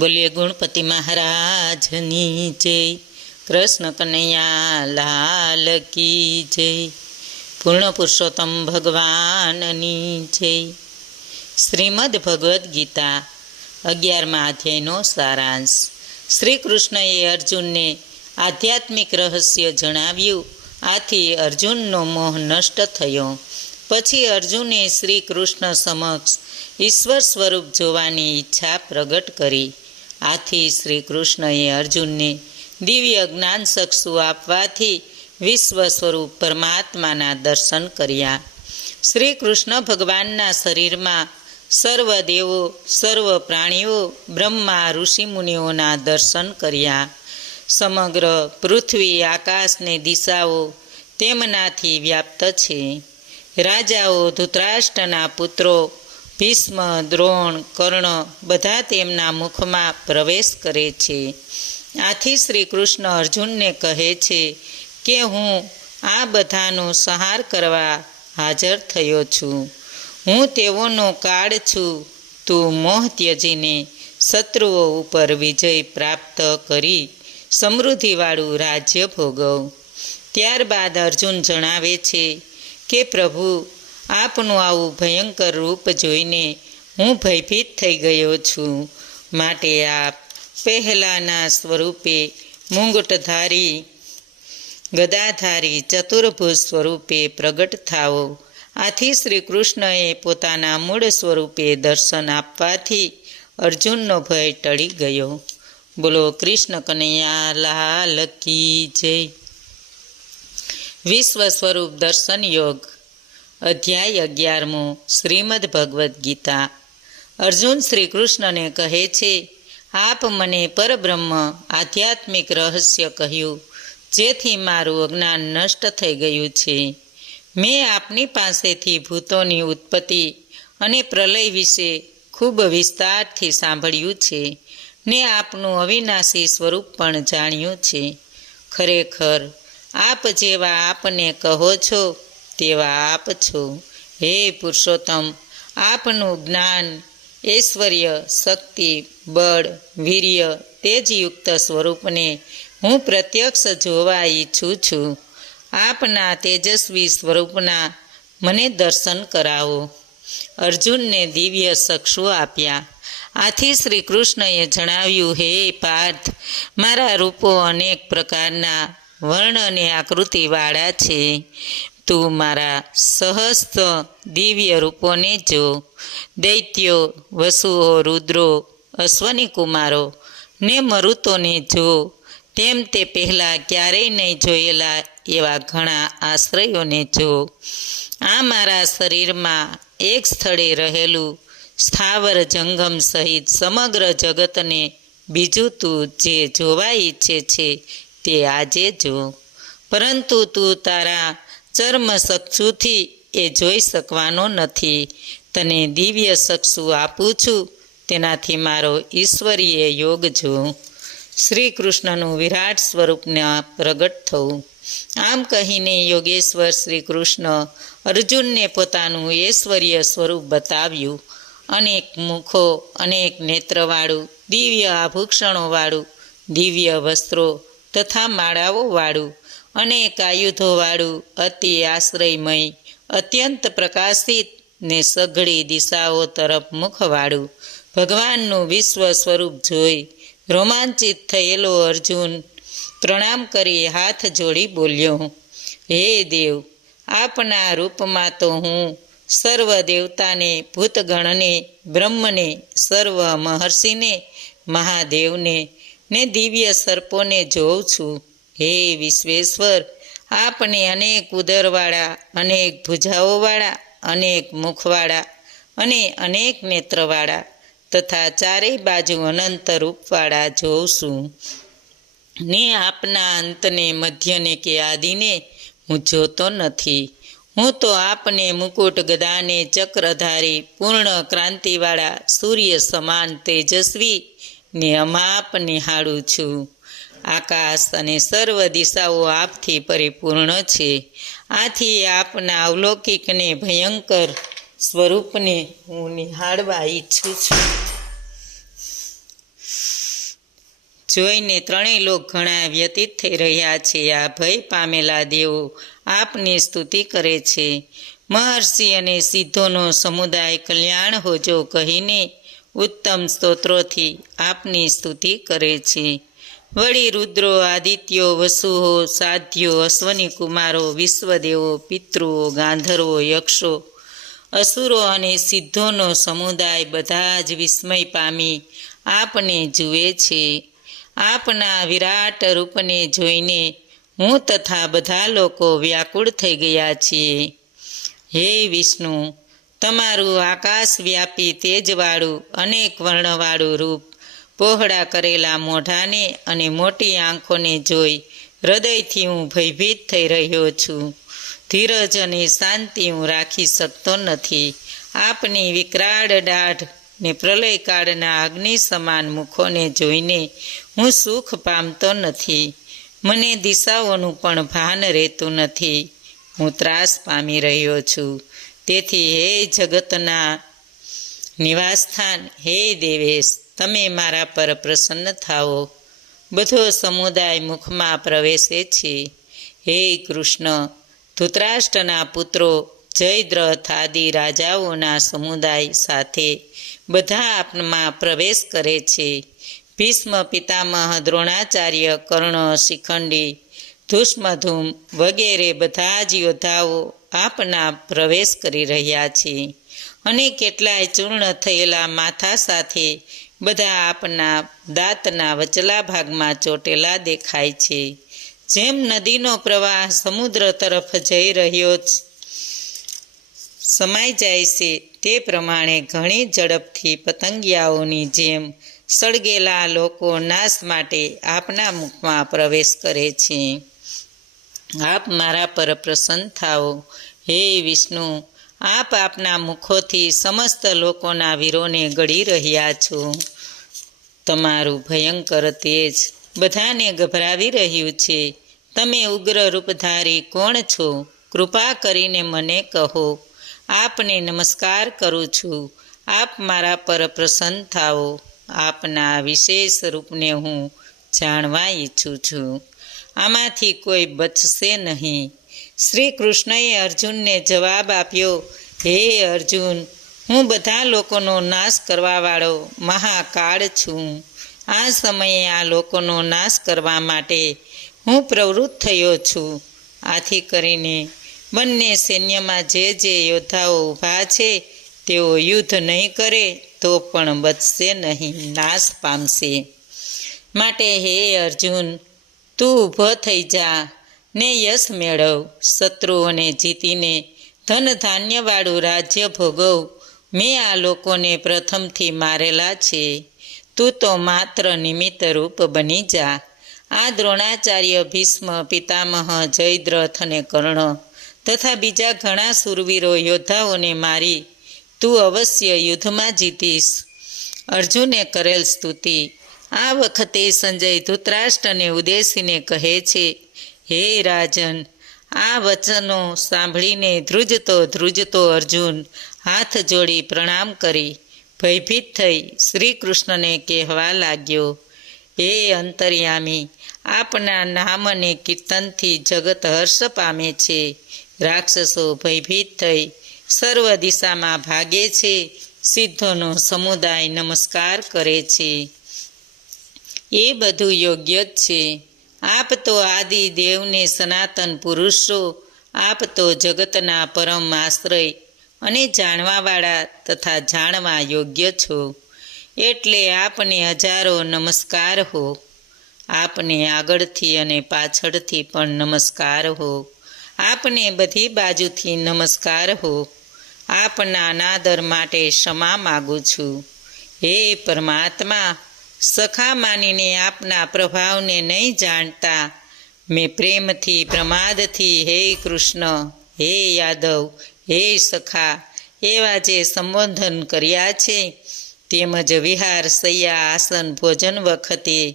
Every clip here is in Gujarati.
બોલીએ ગુણપતિ મહારાજની જય, કૃષ્ણ કનૈયા લાલ કી જય, પૂર્ણ પુરુષોત્તમ ભગવાનની જય. શ્રીમદ ભગવદ્ ગીતા 11મા અધ્યાયનો સારાંશ. શ્રી કૃષ્ણએ અર્જુનને આધ્યાત્મિક રહસ્ય જણાવ્યું. આથી અર્જુનનો મોહ નષ્ટ થયો. પછી અર્જુને શ્રી કૃષ્ણ સમક્ષ ઈશ્વર સ્વરૂપ જોવાની ઈચ્છા પ્રગટ કરી. આથી શ્રી કૃષ્ણએ અર્જુનને દિવ્ય જ્ઞાન ચક્ષુ આપવાથી વિશ્વ સ્વરૂપ પરમાત્માના દર્શન કર્યા. શ્રી કૃષ્ણ ભગવાનના શરીરમાં સર્વ દેવો, સર્વ પ્રાણીઓ, બ્રહ્મા, ઋષિમુનિઓના દર્શન કર્યા. સમગ્ર પૃથ્વી, આકાશને દિશાઓ તેમનાથી વ્યાપ્ત છે. રાજાઓ, ધૃતરાષ્ટ્રના પુત્રો ભીષ્મ, દ્રોણ, કર્ણ બધા તેમના મુખમાં પ્રવેશ કરે છે. આથી શ્રી કૃષ્ણ અર્જુનને કહે છે કે હું આ બધાનો સંહાર કરવા હાજર થયો છું. હું તેઓનો કાળ છું. તું મોહ ત્યજીને શત્રુઓ ઉપર વિજય પ્રાપ્ત કરી સમૃદ્ધિવાળું રાજ્ય ભોગવ. ત્યારબાદ અર્જુન જણાવે છે કે પ્રભુ, આપનું આવું ભયંકર રૂપ જોઈને હું ભયભીત થઈ ગયો છું. માટે આપ પહેલાના સ્વરૂપે મુંગટધારી, ગદાધારી, ચતુર્ભુજ સ્વરૂપે પ્રગટ થાઓ. આથી શ્રી કૃષ્ણએ પોતાના મૂળ સ્વરૂપે દર્શન આપવાથી અર્જુનનો ભય ટળી ગયો. બોલો કૃષ્ણ કનૈયા લાલ કી જય. વિશ્વ સ્વરૂપ દર્શન યોગ. અધ્યાય 11મો. શ્રીમદ ભગવદ્ ગીતા. અર્જુન શ્રી કૃષ્ણને કહે છે, આપ મને પરબ્રહ્મ આધ્યાત્મિક રહસ્ય કહ્યું, જેથી મારું અજ્ઞાન નષ્ટ થઈ ગયું છે. મેં આપની પાસેથી ભૂતોની ઉત્પત્તિ અને પ્રલય વિશે ખૂબ વિસ્તારથી સાંભળ્યું છે ને આપનું અવિનાશી સ્વરૂપ પણ જાણ્યું છે. ખરેખર આપ જેવા આપને કહો છો તેવા આપ છો. હે પુરુષોત્તમ, આપનું જ્ઞાન, ઐશ્વર્ય, શક્તિ, બળ, વીર્ય, તેજયુક્ત સ્વરૂપને હું પ્રત્યક્ષ જોવા ઈચ્છું છું. આપના તેજસ્વી સ્વરૂપના મને દર્શન કરાવો. અર્જુનને દિવ્ય ચક્ષુ આપ્યા. આથી શ્રી કૃષ્ણએ જણાવ્યું, હે પાર્થ, મારા રૂપો અનેક પ્રકારના વર્ણ અને આકૃતિવાળા છે. તું મારા સહસ્ત્ર દિવ્ય રૂપોને જો. દૈત્યો, વસુઓ, રુદ્રો, અશ્વની કુમારો ને મરુતોને જો. તેમ તે પહેલાં ક્યારેય નહીં જોયેલા એવા ઘણા આશ્રયોને જો. આ મારા શરીરમાં એક સ્થળે રહેલું સ્થાવર જંગમ સહિત સમગ્ર જગતને બીજું તું જે જોવા ઈચ્છે છે તે આજે જો. પરંતુ તું તારા ચર્મ ચક્ષુથી એ જોઈ શકવાનો નથી. તને દિવ્ય ચક્ષુ આપું છું, તેનાથી મારો ઈશ્વરીય યોગ જો. શ્રી કૃષ્ણનું વિરાટ સ્વરૂપને પ્રગટ થવું. આમ કહીને યોગેશ્વર શ્રી કૃષ્ણ અર્જુનને પોતાનું ઐશ્વર્ય સ્વરૂપ બતાવ્યું. અનેક મુખો, અનેક નેત્રવાળું, દિવ્ય આભૂષણોવાળું, દિવ્ય વસ્ત્રો તથા માળાઓવાળું, અનેક આયુધોવાળું, અતિ આશ્રયમય, અત્યંત પ્રકાશિત ને સઘળી દિશાઓ તરફ મુખવાળું ભગવાનનું વિશ્વ સ્વરૂપ જોઈ રોમાંચિત થયેલો અર્જુન પ્રણામ કરી હાથ જોડી બોલ્યો, હે દેવ, આપના રૂપમાં તો હું સર્વ દેવતાને, ભૂતગણને, બ્રહ્મને, સર્વ મહર્ષિને, મહાદેવને ને દિવ્ય સર્પોને જોઉં છું. હે વિશ્વેશ્વર, આપને અનેક ઉદરવાળા, અનેક ભુજાઓવાળા, અનેક મુખવાળા અને અનેક નેત્રવાળા તથા ચારેય બાજુ અનંત રૂપવાળા જોઉં છું. ને આપના અંતને, મધ્યને કે આદિને હું જોતો નથી. હું તો આપને મુકુટ, ગદાને, ચક્રધારી, પૂર્ણ ક્રાંતિવાળા, સૂર્ય સમાન તેજસ્વી ને અમાપ નિહાળું છું. આકાશ અને સર્વ દિશાઓ આપથી પરિપૂર્ણ છે. આથી આપના અવલૌકિકને ભયંકર સ્વરૂપને હું નિહાળવા ઈચ્છું છું. જોઈને ત્રણેય લોક ઘણા વ્યતીત થઈ રહ્યા છે. આ ભય પામેલા દેવો આપની સ્તુતિ કરે છે. મહર્ષિ અને સિદ્ધોનો સમુદાય કલ્યાણ હોજો કહીને ઉત્તમ સ્તોત્રોથી આપની સ્તુતિ કરે છે. વળી રુદ્રો, આદિત્યો, વસુઓ, સાધ્યો, અશ્વની કુમારો, વિશ્વદેવો, પિતૃઓ, ગાંધર્વો, યક્ષો, અસુરો અને સિદ્ધોનો સમુદાય બધા જ વિસ્મય પામી આપને જુએ છે. આપના વિરાટ રૂપને જોઈને હું તથા બધા લોકો વ્યાકુળ થઈ ગયા છીએ. હે વિષ્ણુ, તમારું આકાશવ્યાપી તેજવાળું અનેક વર્ણવાળું રૂપ, પહોળા કરેલા મોઢાને અને મોટી આંખોને જોઈ હૃદયથી હું ભયભીત થઈ રહ્યો છું. ધીરજ અને શાંતિ હું રાખી શકતો નથી. આપની વિકરાળ દાઢ ને પ્રલયકાળના અગ્નિ સમાન મુખોને જોઈને હું સુખ પામતો નથી. મને દિશાઓનું પણ ભાન રહેતું નથી. હું ત્રાસ પામી રહ્યો છું. તેથી હે જગતના નિવાસસ્થાન, હે દેવેશ, તમે મારા પર પ્રસન્ન થાઓ. બધો સમુદાય મુખમાં પ્રવેશે છે. હે કૃષ્ણ, ધૃતરાષ્ટ્રના પુત્રો જયદ્રથ આદિ રાજાઓના સમુદાય સાથે બધા આપમાં પ્રવેશ કરે છે. ભીષ્મ, પિતામહ, દ્રોણાચાર્ય, કર્ણ, શિખંડી, ધુષ્મધુમ વગેરે બધા જ યોદ્ધાઓ આપના પ્રવેશ કરી રહ્યા છે. અને કેટલાય ચૂર્ણ થયેલા માથા સાથે બધા આપના દાંતના વચલા ભાગમાં ચોટેલા દેખાય છે. જેમ નદીનો પ્રવાહ સમુદ્ર તરફ જઈ રહ્યો સમાઈ જાય છે તે પ્રમાણે ઘણી ઝડપથી પતંગિયાઓની જેમ સળગેલા લોકો નાશ માટે આપના મુખમાં પ્રવેશ કરે છે. આપ મારા પર પ્રસન્ન થાઓ. હે વિષ્ણુ, આપ આપના મુખોથી સમસ્ત લોકોના વીરોને ગળી રહ્યા છો. તમારું ભયંકર તેજ બધાને ગભરાવી રહ્યું છે. તમે ઉગ્ર રૂપધારી કોણ છો? કૃપા કરીને મને કહો. આપને નમસ્કાર કરું છું. આપ મારા પર પ્રસન્ન થાઓ. આપના વિશેષ રૂપને હું જાણવા ઈચ્છું છું. આમાંથી કોઈ બચશે નહીં. શ્રી કૃષ્ણએ અર્જુનને જવાબ આપ્યો, હે અર્જુન, હું બધા લોકોનો નાશ કરવાવાળો મહાકાળ છું. આ સમયે આ લોકોનો નાશ કરવા માટે હું પ્રવૃત્ત થયો છું. આથી કરીને બંને સૈન્યમાં જે યોદ્ધાઓ ઊભા છે તેઓ યુદ્ધ નહીં કરે તો પણ બચશે નહીં, નાશ પામશે. માટે હે અર્જુન, તું ઊભો થઈ જા ને યશ મેળવ. શત્રુઓને જીતીને ધન ધાન્યવાળું રાજ્ય ભોગવ. મેં આ લોકોને પ્રથમથી મારેલા છે. તું તો માત્ર નિમિત્ત રૂપ બની જા. આ દ્રોણાચાર્ય, ભીષ્મ, પિતામહ, જયદ્રથ અને કર્ણ તથા બીજા ઘણા શૂરવીરો યોદ્ધાઓને મારી તું અવશ્ય યુદ્ધમાં જીતીશ. અર્જુને કરેલ સ્તુતિ. આ વખતે સંજય ધૃતરાષ્ટ્રને ઉદ્દેશીને કહે છે, હે રાજન, આ વચનો સાંભળીને ધ્રુજતો અર્જુન હાથ જોડી પ્રણામ કરી ભયભીત થઈ શ્રી કૃષ્ણને કહેવા લાગ્યો, હે અંતર્યામી, આપના નામ અને કીર્તનથી જગત હર્ષ પામે છે. રાક્ષસો ભયભીત થઈ સર્વ દિશામાં ભાગે છે. સિદ્ધોનો સમુદાય નમસ્કાર કરે છે. એ બધું યોગ્ય જ છે. આપ તો આદિ દેવને સનાતન પુરુષો. આપ તો જગતના પરમ આશ્રય અને જાણવાવાળા તથા જાણવા યોગ્ય છો. એટલે આપને હજારો નમસ્કાર હો. આપને આગળથી અને પાછળથી પણ નમસ્કાર હો. આપને બધી બાજુથી નમસ્કાર હો. આપના અનાદર માટે ક્ષમા માગું છું. હે પરમાત્મા, સખા માનીને આપના પ્રભાવને નહીં જાણતા મેં પ્રેમથી પ્રમાદથી હે કૃષ્ણ, હે યાદવ, હે સખા એવા જે સંબોધન કર્યા છે, તેમજ વિહાર, શૈયા, આસન, ભોજન વખતે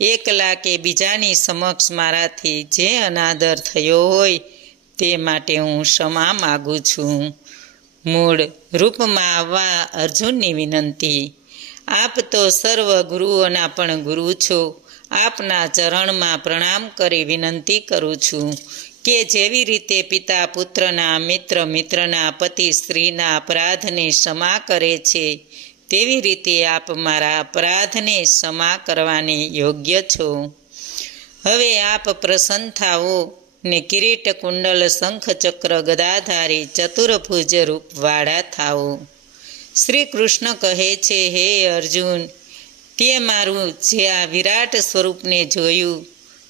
એકલા કે બીજાની સમક્ષ મારાથી જે અનાદર થયો હોય તે માટે હું ક્ષમા માગું છું. મૂળ રૂપમાં આવવા અર્જુનની વિનંતી. આપ તો સર્વ ગુરુઓના પણ ગુરુ છો. આપના ચરણમાં પ્રણામ કરી વિનંતી કરું છું કે જેવી રીતે પિતા પુત્રના, મિત્ર મિત્રના, પતિ સ્ત્રીના અપરાધને ક્ષમા કરે છે, તેવી રીતે આપ મારા અપરાધને ક્ષમા કરવાને યોગ્ય છો. હવે આપ પ્રસન્ન થાઓ ને કિરીટ કુંડલ શંખ ચક્ર ગદાધારી ચતુર્ભુજ રૂપવાળા થાઓ. શ્રી કૃષ્ણ કહે છે, હે અર્જુન, તે મારું જે આ વિરાટ સ્વરૂપને જોયું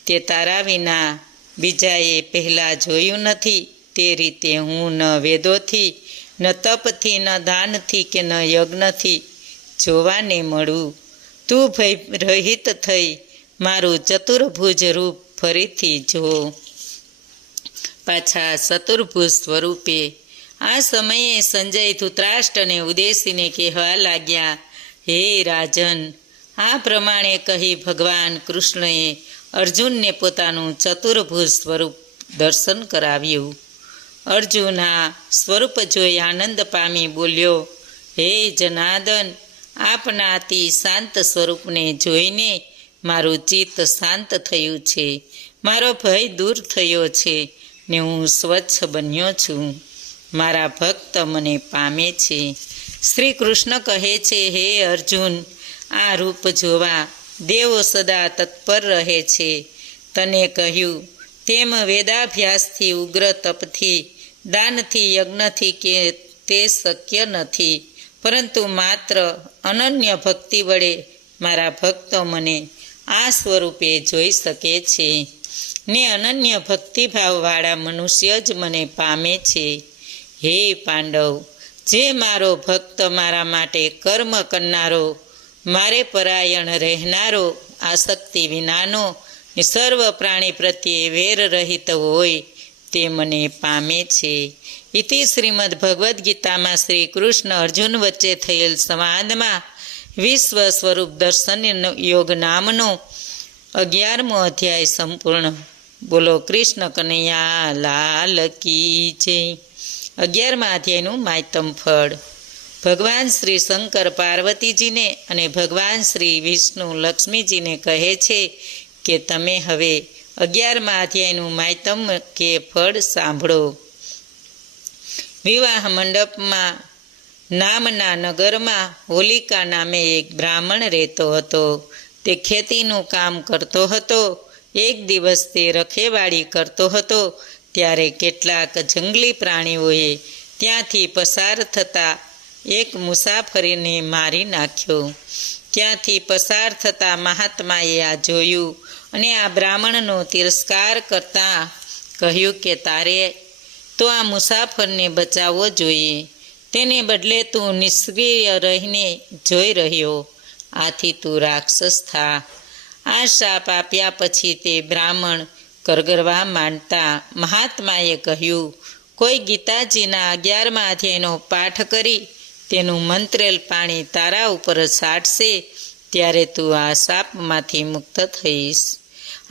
તે તારા વિના બીજાએ પહેલાં જોયું નથી. તે રીતે હું ન વેદોથી, ન તપથી, ન દાનથી કે ન યજ્ઞથી જોવાને મળું. તું ભય રહિત થઈ મારું ચતુર્ભુજ રૂપ ફરીથી જો. પાછા ચતુર્ભુજ સ્વરૂપે આ સમયે સંજય ધૃતરાષ્ટ્રને ઉદ્દેશીને કહેવા લાગ્યા, હે રાજન, આ પ્રમાણે કહી ભગવાન કૃષ્ણએ અર્જુનને પોતાનું ચતુર્ભુજ સ્વરૂપ દર્શન કરાવ્યું. અર્જુન આ સ્વરૂપ જોઈ આનંદ પામી બોલ્યો, હે જનાર્દન, આપના અતિ શાંત સ્વરૂપને જોઈને મારું ચિત્ત શાંત થયું છે, મારો ભય દૂર થયો છે ને હું સ્વચ્છ બન્યો છું. મારા ભક્ત મને પામે છે. શ્રી કૃષ્ણ કહે છે, હે અર્જુન, આ રૂપ જોવા દેવો સદા તત્પર રહે છે. તને કહ્યું તેમ વેદાભ્યાસથી, ઉગ્ર તપથી, દાનથી, યજ્ઞથી કે તે શક્ય નથી, પરંતુ માત્ર અનન્ય ભક્તિ વડે મારા ભક્તો મને આ સ્વરૂપે જોઈ શકે છે ને અનન્ય ભક્તિભાવવાળા મનુષ્ય જ મને પામે છે. હે પાંડવ, જે મારો ભક્ત, મારા માટે કર્મ કરનારો, મારે પરાયણ રહેનારો, આસક્તિ વિનાનો ને સર્વ પ્રાણી પ્રત્યે વેર રહિત હોય તે મને પામે છે. ઇતિ શ્રીમદ ભગવદ્ ગીતામાં શ્રી કૃષ્ણ અર્જુન વચ્ચે થયેલ સંવાદમાં વિશ્વ સ્વરૂપ દર્શન યોગ નામનો 11મો અધ્યાય સંપૂર્ણ. બોલો કૃષ્ણ કનૈયા લાલ કી જય. 11મા અધ્યાયનું માયતમ ફળ. ભગવાન શ્રી શંકર પાર્વતીજીને અને ભગવાન શ્રી વિષ્ણુ લક્ષ્મીજીને કહે છે કે તમે હવે 11મા અધ્યાયનું માયતમ કે ફળ સાંભળો. વિવાહ મંડપમાં નામના નગરમાં હોલિકા નામે એક બ્રાહ્મણ રહેતો હતો. તે ખેતીનું કામ કરતો હતો. એક દિવસ તે રખેવાળી કરતો હતો ત્યારે કેટલાક જંગલી પ્રાણીઓએ ત્યાંથી પસાર થતા એક મુસાફરીને મારી નાખ્યો. ત્યાંથી પસાર થતા મહાત્માએ આ જોયું અને આ બ્રાહ્મણનો તિરસ્કાર કરતા કહ્યું કે તારે તો આ મુસાફરને બચાવવો જોઈએ, તેને બદલે તું નિષ્ક્રિય રહીને જોઈ રહ્યો, આથી તું રાક્ષસ થા. આ શાપ આપ્યા પછી તે બ્રાહ્મણ કરગરવા માંડતા મહાત્માએ કહ્યું, કોઈ ગીતાજીના 11મા અધ્યાયનો પાઠ કરી તેનું મંત્રેલ પાણી તારા ઉપર છાંટશે ત્યારે તું આ શાપમાંથી મુક્ત થઈશ.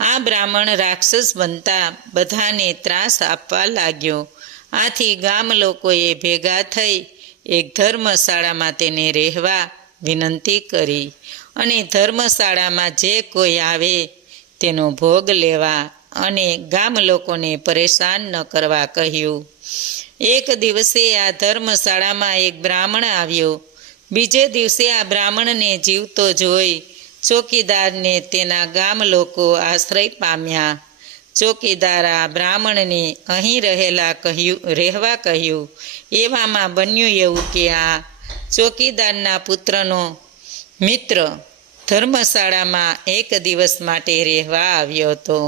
આ બ્રાહ્મણ રાક્ષસ બનતા બધાને ત્રાસ આપવા લાગ્યો. આથી ગામ લોકોએ ભેગા થઈ એક ધર્મશાળામાં તેને રહેવા વિનંતી કરી અને ધર્મશાળામાં જે કોઈ આવે તેનો ભોગ લેવા અને ગામ લોકોને પરેશાન ન કરવા કહ્યું. એક દિવસે આ ધર્મશાળામાં એક બ્રાહ્મણ આવ્યો. બીજે દિવસે આ બ્રાહ્મણને જીવતો જોઈ ચોકીદારને તેના ગામ લોકો આશ્રય પામ્યા. ચોકીદાર આ બ્રાહ્મણને અહીં રહેવા કહ્યું. એવામાં બન્યું એવું કે આ ચોકીદારના પુત્રનો મિત્ર ધર્મશાળામાં એક દિવસ માટે રહેવા આવ્યો હતો.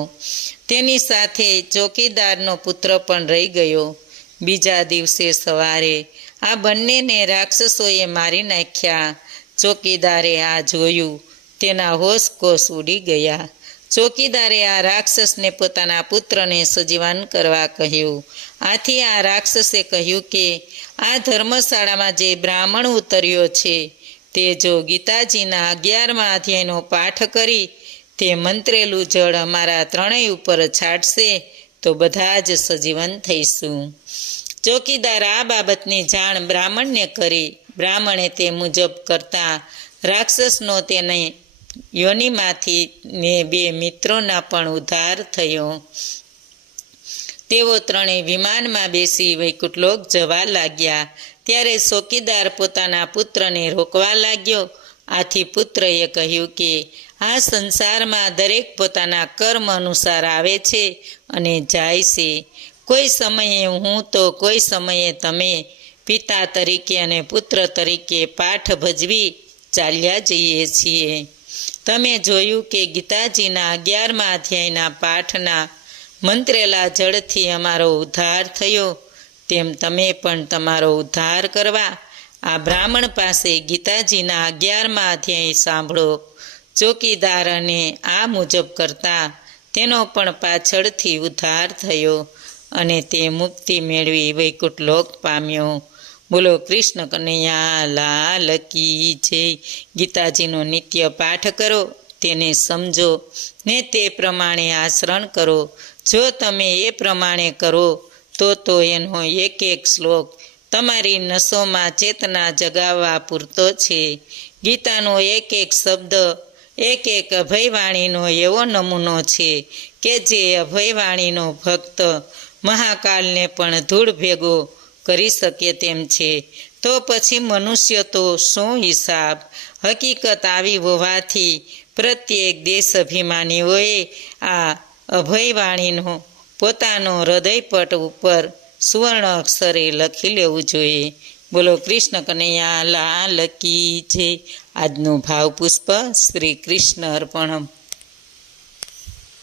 તેની સાથે ચોકીદારનો પુત્ર પણ રહી ગયો. બીજા દિવસે સવારે આ બંનેને રાક્ષસોએ મારી નાખ્યા. ચોકીદારે આ જોયું, તેના હોશ કોશ ઉડી ગયા. ચોકીદારે આ રાક્ષસને પોતાના પુત્રને સજીવન કરવા કહ્યું. આથી આ રાક્ષસે કહ્યું કે આ ધર્મશાળામાં જે બ્રાહ્મણ ઉતર્યો છે તે જો ગીતાજીના 11મા અધ્યાયનો પાઠ કરી તે મંત્રેલું જળ અમારા ત્રણેય ઉપર છાંટશે તો બધા જ સજીવન થઈશું. ચોકીદાર આ બાબતની જાણ બ્રાહ્મણને કરી. બ્રાહ્મણે તે મુજબ કરતાં રાક્ષસનો તેને યોનિમાંથી ને 2 મિત્રોના પણ ઉદ્ધાર થયો. તેઓ ત્રણેય વિમાનમાં બેસી વૈકુંઠલોક જવા લાગ્યા. ત્યારે ચોકીદાર પોતાના પુત્રને રોકવા લાગ્યો. આથી પુત્રએ કહ્યું કે આ સંસારમાં દરેક પોતાના કર્મ અનુસાર આવે છે અને જાય છે. કોઈ સમયે હું તો કોઈ સમયે તમે પિતા તરીકે અને પુત્ર તરીકે પાઠ ભજવી ચાલ્યા જઈએ છીએ. તમે જોયું કે ગીતાજીના 11મા અધ્યાયના પાઠના મંત્રેલા જળથી અમારો ઉદ્ધાર થયો, તેમ તમે પણ તમારો ઉદ્ધાર કરવા આ બ્રાહ્મણ પાસે ગીતાજીના 11મા અધ્યાય સાંભળો. ચોકીદાર અને આ મુજબ કરતા તેનો પણ પાછળથી ઉદ્ધાર થયો અને તે મુક્તિ મેળવી વૈકુંઠલોક પામ્યો. બોલો કૃષ્ણ કનૈયા લાલ કી જય. ગીતાજીનો નિત્ય પાઠ કરો, તેને સમજો ને તે પ્રમાણે આચરણ કરો. જો તમે એ પ્રમાણે કરો તો એનો એક એક શ્લોક તમારી નસોમાં ચેતના જગાવવા પૂરતો છે. ગીતાનો એક એક શબ્દ એક એક અભયવાણીનો એવો નમૂનો છે કે જે અભયવાણીનો ભક્ત મહાકાલને પણ ધૂળ ભેગો કરી શકે તેમ છે. તો પછી મનુષ્ય તો શું હિસાબ. હકીકત આવી હોવાથી પ્રત્યેક દેશ અભિમાનીઓએ આ અભયવાણીનો પોતાનો હૃદયપટ ઉપર સુવર્ણ અક્ષરે લખી લેવું જોઈએ. બોલો કૃષ્ણ કનૈયા લાલ કી જય. આજનું ભાવપુષ્પ શ્રી કૃષ્ણ અર્પણમ.